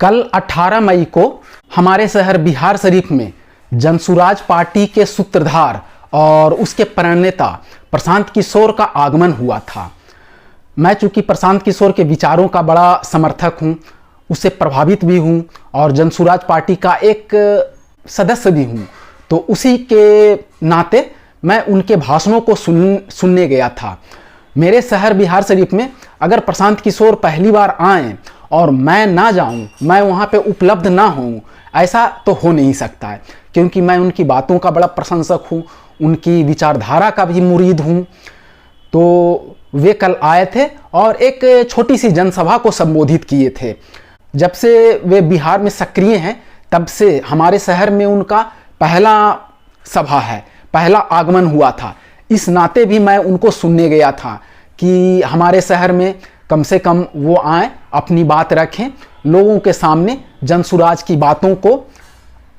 कल 18 मई को हमारे शहर बिहार शरीफ में जनसुराज पार्टी के सूत्रधार और उसके प्रणेता प्रशांत किशोर का आगमन हुआ था। मैं चूंकि प्रशांत किशोर के विचारों का बड़ा समर्थक हूं, उससे प्रभावित भी हूं और जनसुराज पार्टी का एक सदस्य भी हूं, तो उसी के नाते मैं उनके भाषणों को सुनने गया था। मेरे शहर बिहार शरीफ में अगर प्रशांत किशोर पहली बार आए और मैं ना जाऊं, मैं वहां पे उपलब्ध ना हूं, ऐसा तो हो नहीं सकता है, क्योंकि मैं उनकी बातों का बड़ा प्रशंसक हूं, उनकी विचारधारा का भी मुरीद हूं। तो वे कल आए थे और एक छोटी सी जनसभा को संबोधित किए थे। जब से वे बिहार में सक्रिय हैं तब से हमारे शहर में उनका पहला सभा है, पहला आगमन हुआ था। इस नाते भी मैं उनको सुनने गया था कि हमारे शहर में कम से कम वो आए, अपनी बात रखें, लोगों के सामने जनसुराज की बातों को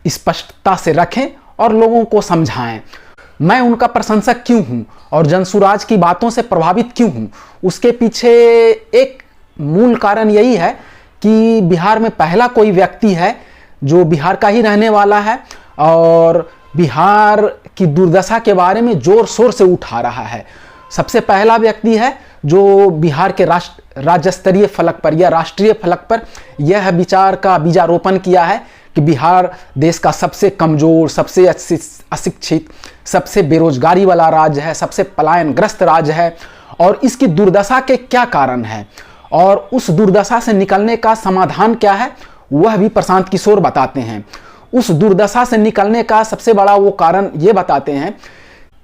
स्पष्टता से रखें और लोगों को समझाएं। मैं उनका प्रशंसक क्यों हूं और जनसुराज की बातों से प्रभावित क्यों हूं, उसके पीछे एक मूल कारण यही है कि बिहार में पहला कोई व्यक्ति है जो बिहार का ही रहने वाला है और बिहार की दुर्दशा के बारे में जोर शोर से उठा रहा है। सबसे पहला व्यक्ति है जो बिहार के राज्य स्तरीय फलक पर या राष्ट्रीय फलक पर यह विचार का बीजारोपण किया है कि बिहार देश का सबसे कमजोर, सबसे अशिक्षित, सबसे बेरोजगारी वाला राज्य है, सबसे पलायनग्रस्त राज्य है और इसकी दुर्दशा के क्या कारण है और उस दुर्दशा से निकलने का समाधान क्या है, वह भी प्रशांत किशोर बताते हैं। उस दुर्दशा से निकलने का सबसे बड़ा वो कारण ये बताते हैं,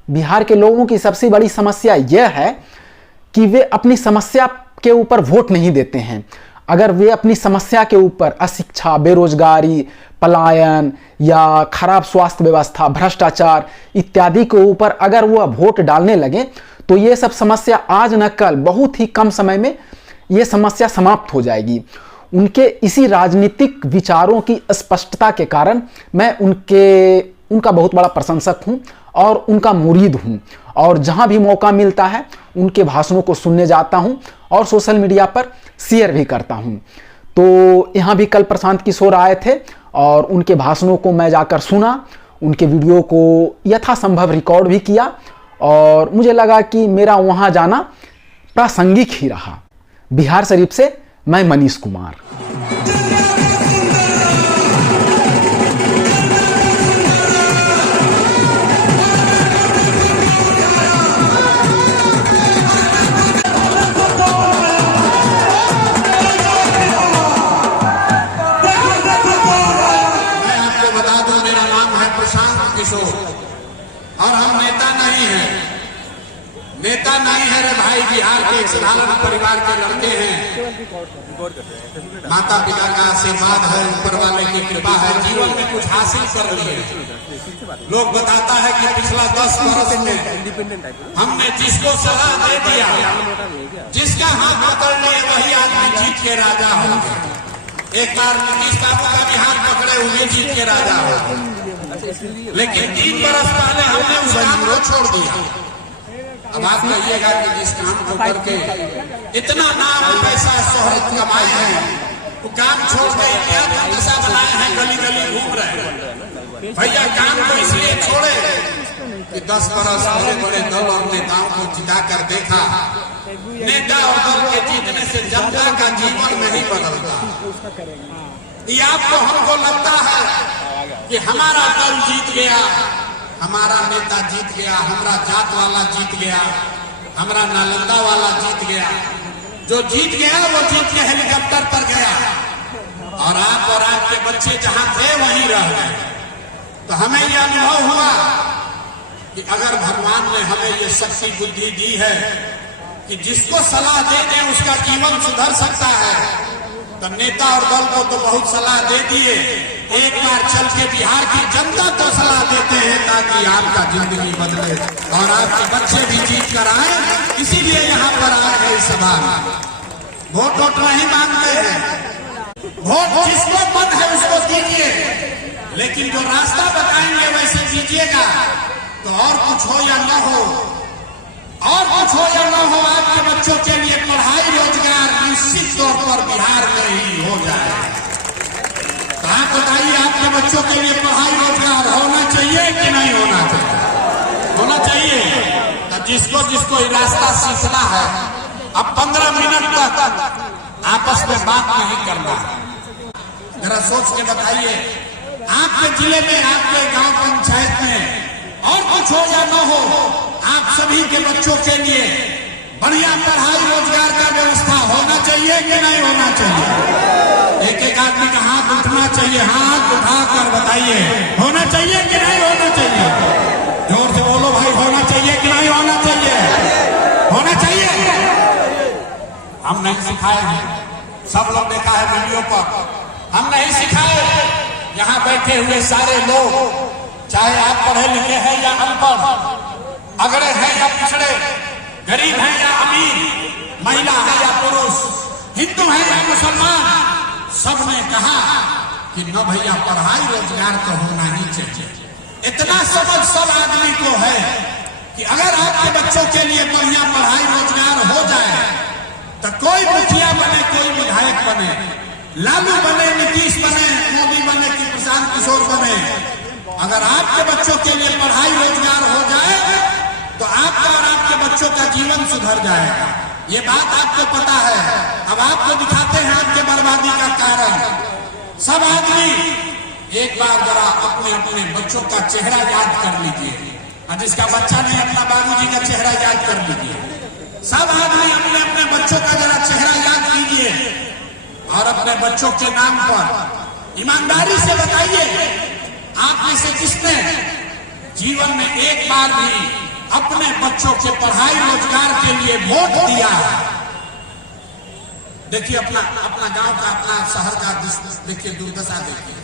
बिहार के लोगों की सबसे बड़ी समस्या यह है कि वे अपनी समस्या के ऊपर वोट नहीं देते हैं। अगर वे अपनी समस्या के ऊपर अशिक्षा, बेरोजगारी, पलायन या खराब स्वास्थ्य व्यवस्था, भ्रष्टाचार इत्यादि के ऊपर अगर वह वोट डालने लगे तो ये सब समस्या आज न कल बहुत ही कम समय में ये समस्या समाप्त हो जाएगी। उनके इसी राजनीतिक विचारों की स्पष्टता के कारण मैं उनका बहुत बड़ा प्रशंसक हूं और उनका मुरीद हूं और जहां भी मौका मिलता है उनके भाषणों को सुनने जाता हूं और सोशल मीडिया पर शेयर भी करता हूं। तो यहां भी कल प्रशांत किशोर आए थे और उनके भाषणों को मैं जाकर सुना, उनके वीडियो को यथासंभव रिकॉर्ड भी किया और मुझे लगा कि मेरा वहां जाना प्रासंगिक ही रहा। बिहार शरीफ से मैं मनीष कुमार। और हम नेता नहीं है रे भाई, बिहार के एक साधारण परिवार के लड़के हैं। माता पिता का आशीर्वाद है, ऊपर वाले की कृपा है, जीवन में कुछ हासिल कर लिए। लोग बताता है कि पिछला 10 वर्ष में हमने जिसको सलाह दे दिया, जिसका हाथ पकड़ लिए, वही आदमी जीत के राजा हो गया। एक बार नीतीश बाबू का भी हाथ पकड़े, उन्हें जीत के राजा हो। लेकिन 3 बरस पहले हमने उस काम को छोड़ दिया। अब आप कहिएगा कि जिस काम को करके इतना नाम, पैसा, शोहरत कमाए हैं, वो काम छोड़ के क्या दशा बनाए हैं, गली गली घूम रहे हैं। भैया काम को इसलिए छोड़े कि 10 बरस बड़े बड़े दल और नेताओं को जिता कर देखा। नेता और दल के जीतने से जनता का जीवन नहीं बदलता। ये आपको हमको लगता है कि हमारा दल जीत गया, हमारा नेता जीत गया, हमारा जात वाला जीत गया, हमारा नालंदा वाला जीत गया। जो जीत गया वो जीत के हेलीकॉप्टर पर गया और आपके बच्चे जहां थे वहीं रह गए। तो हमें यह अनुभव हुआ कि अगर भगवान ने हमें ये शक्ति बुद्धि दी है कि जिसको सलाह दे दें उसका जीवन सुधर सकता है, तो नेता और दल को तो बहुत सलाह दे दिए, एक बार चल के बिहार की जनता को सलाह देते हैं ताकि आपका जिंदगी बदले और आपके बच्चे भी जीत कर आए। इसीलिए यहाँ पर आए हैं इस सभा में। वोट नहीं मांगते हैं, वोट जिसको मन है उसको दीजिए, लेकिन जो रास्ता बताएंगे वैसे दीजिएगा। तो और कुछ हो या न हो, और कुछ हो या न हो, आपके बच्चों के लिए पढ़ाई रोजगार निश्चित तौर पर बिहार में ही हो जाए। आप बताइए, आपके बच्चों के लिए पढ़ाई रोजगार होना चाहिए कि नहीं होना चाहिए? होना चाहिए। तो जिसको जिसको ये रास्ता सीखना है, अब 15 मिनट तक आपस में बात नहीं करना है। जरा सोच के बताइए, आपके जिले में, आपके गांव पंचायत में और कुछ हो या न हो, आप सभी के बच्चों के लिए बढ़िया पढ़ाई रोजगार का व्यवस्था होना चाहिए कि नहीं होना चाहिए? एक एक आदमी का हाथ उठना चाहिए। हाथ उठाकर बताइए, होना चाहिए कि नहीं होना चाहिए? जोर से बोलो भाई, होना चाहिए कि नहीं होना चाहिए? होना चाहिए। हम नहीं सिखाए हैं, सब लोग देखा है वीडियो पर, हम नहीं सिखाए। यहाँ बैठे हुए सारे लोग, चाहे आप पढ़े लिखे हैं या अनपढ़, अगड़े हैं या पिछड़े, गरीब हैं या अमीर, महिला है या पुरुष, हिंदू है या मुसलमान, सबने कहा कि न भैया पढ़ाई रोजगार तो होना ही चाहिए। इतना समझ सब आदमी को है कि अगर आपके बच्चों के लिए बढ़िया पढ़ाई रोजगार हो जाए तो कोई मुखिया बने, कोई विधायक बने, लालू बने, नीतीश बने, मोदी बने कि प्रशांत किशोर बने, अगर आपके बच्चों के लिए पढ़ाई रोजगार हो जाए तो आपका और आपके बच्चों का जीवन सुधर जाएगा। ये बात आपको पता है। अब आपको दिखाते हैं आपके बर्बादी का कारण। सब आदमी एक बार जरा अपने अपने बच्चों का चेहरा याद कर लीजिए, और जिसका बच्चा नहीं अपना बाबूजी का चेहरा याद कर लीजिए। सब आदमी अपने अपने बच्चों का जरा चेहरा याद कीजिए और अपने बच्चों के नाम पर ईमानदारी से बताइए, आप में से किसने जीवन में एक बार भी अपने बच्चों के पढ़ाई रोजगार के लिए वोट दिया? देखिए अपना अपना गांव का, अपना शहर का देखिए, दुर्दशा देखिए।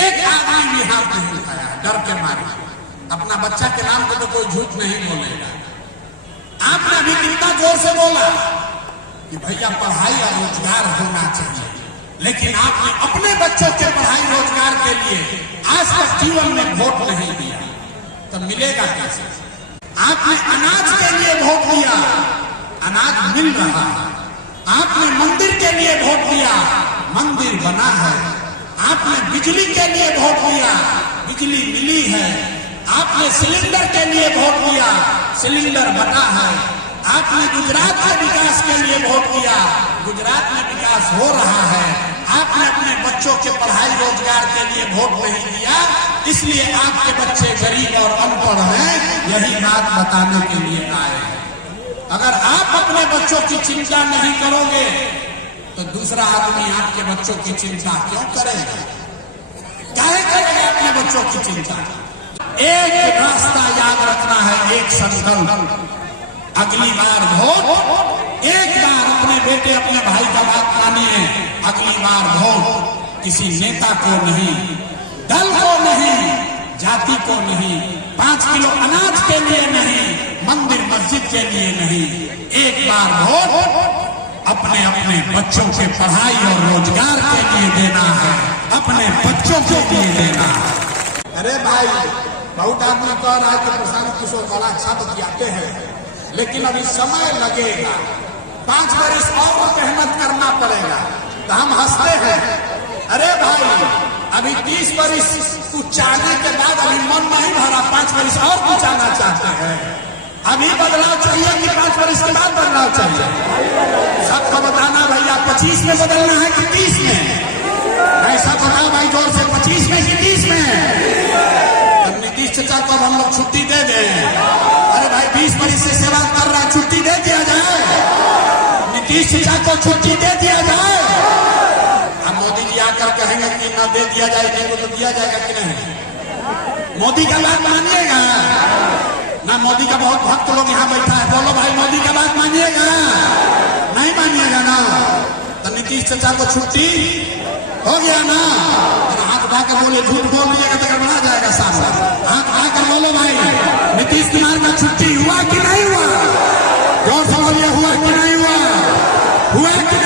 एक आदमी भी हाथ नहीं उठाया डर के मारे। अपना बच्चा के नाम पे तो कोई झूठ नहीं बोलेगा। आपने भी कितना जोर से बोला कि भैया पढ़ाई और रोजगार होना चाहिए, लेकिन आपने अपने बच्चों के पढ़ाई रोजगार के लिए आज तक जीवन में वोट नहीं दिया, तो मिलेगा कैसे? आपने अनाज के लिए वोट दिया, अनाज मिल रहा है। आपने मंदिर के लिए वोट दिया, मंदिर बना है। आपने बिजली के लिए वोट दिया, बिजली मिली है। आपने सिलेंडर के लिए वोट दिया, सिलेंडर बना है। आपने गुजरात के विकास के लिए वोट दिया, गुजरात में विकास हो रहा है। आपने अपने बच्चों के पढ़ाई रोजगार के लिए वोट नहीं दिया, इसलिए आपके बच्चे गरीब और अनपढ़ हैं। यही बात बताने के लिए आए हैं। अगर आप अपने बच्चों की चिंता नहीं करोगे तो दूसरा आदमी आपके बच्चों की चिंता क्यों करेगा? काहे करेगा अपने बच्चों की चिंता? एक रास्ता याद रखना है, एक संकल्प, अगली बार वोट एक बार अपने बेटे अपने भाई का बात मानिए। अगली बार वोट किसी नेता को नहीं, दल को नहीं, जाति को नहीं, 5 किलो अनाज के लिए नहीं, मंदिर मस्जिद के लिए नहीं, एक बार वोट अपने अपने बच्चों के पढ़ाई और रोजगार के लिए देना है, अपने बच्चों के लिए देना है। अरे भाई, बहुत आदमी कह रहा है कि प्रशांत किशोर बड़ा अच्छा बतियाते हैं, लेकिन अभी समय लगेगा, 5 वर्ष और मेहनत करना पड़ेगा। तो हम हंसते हैं, अरे भाई अभी 30 वर्ष कुछ चाहने के बाद अभी मन नहीं भरा, 5 वर्ष और कुछ आना चाहते हैं। अभी बदलाव चाहिए कि 5 वर्ष के बाद बदलाव चाहिए? सबको बताना भैया, 25 में बदलना है कि 30 में? ऐसा बताओ भाई जोर से, 25 में कि 30 में? तब नीतीश चाचा को हम लोग छुट्टी दे दें। अरे भाई 20 वर्ष से सेवा कर रहा, छुट्टी दे दिया जाए। नीतीश चाचा को छुट्टी दे दिया जाए। अब मोदी जी आकर कहेंगे कि न दे दिया जाए, नहीं तो दिया जाएगा कि नहीं? मोदी का बात मानिएगा ना? मोदी का बहुत भक्त लोग यहाँ बैठा है, बोलो भाई मोदी का बात मानिएगा? नहीं मानिएगा ना? तो नीतीश चाचा को छुट्टी हो गया ना? हाथ उठाकर बोले, झूठ बोल लीजिएगा तो गड़बड़ा जाएगा सामने। हाथ उठाकर बोलो भाई, नीतीश कुमार का छुट्टी हुआ कि नहीं हुआ? जोर से बोलिए, हुआ कि नहीं हुआ? हुआ कि